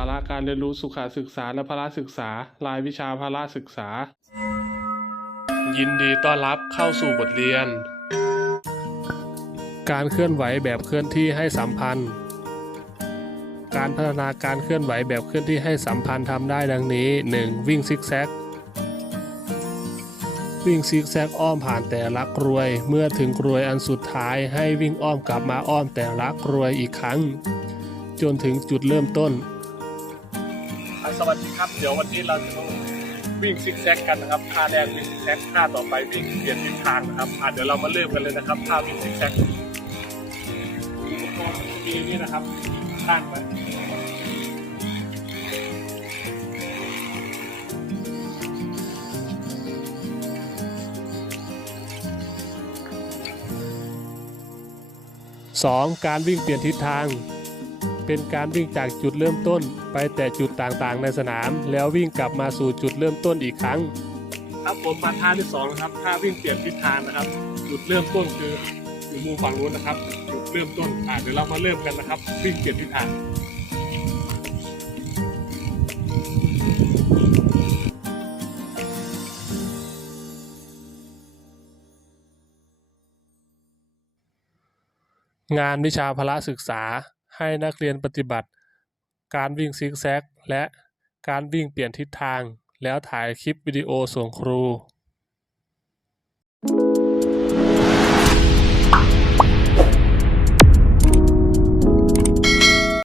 าระการเรียนรู้สุขศึกษาและพละศึกษา รายวิชาพละศึกษา ยินดีต้อนรับเข้าสู่บทเรียน การเคลื่อนไหวแบบเคลื่อนที่ให้สัมพันธ์ การพัฒนาการเคลื่อนไหวแบบเคลื่อนที่ให้สัมพันธ์ทำได้ดังนี้ 1. วิ่งซิกแซกวิ่งซิกแซกอ้อมผ่านแต่ละกรวย เมื่อถึงกรวยอันสุดท้ายให้วิ่งอ้อมกลับมาอ้อมแต่ละกรวยอีกครั้ง จนถึงจุดเริ่มต้น สวัสดีครับ เดี๋ยววันนี้เราจะต้องวิ่งซิกแซกกันนะครับท่าแรกวิ่งซิกแซกท่าต่อไปวิ่งเปลี่ยนทิศทางนะครับอะเดี๋ยวเรามาเริ่มกันเลยนะครับท่าวิ่งซิกแซกอุปกรณ์มีนี่นะครับข้างไปสองการวิ่งเปลี่ยนทิศทาง เป็นการวิ่งจากจุดเริ่มต้น ไปแต่จุดต่างๆในสนาม แล้ววิ่งกลับมาสู่จุดเริ่มต้นอีกครั้ง ครับผมมาท่าที่สองนะครับท่าวิ่งเปลี่ยนทิศทางนะครับ จุดเริ่มต้นคืออยู่มุมฝั่งนู้นนะครับ จุดเริ่มต้นอ่าเดี๋ยวเรามาเริ่มกันนะครับ วิ่งเปลี่ยนทิศทางงานวิชาพละศึกษา ให้นักเรียนปฏิบัติ การวิ่งซิกแซก และการวิ่งเปลี่ยนทิศทาง แล้วถ่ายคลิปวิดีโอส่งครู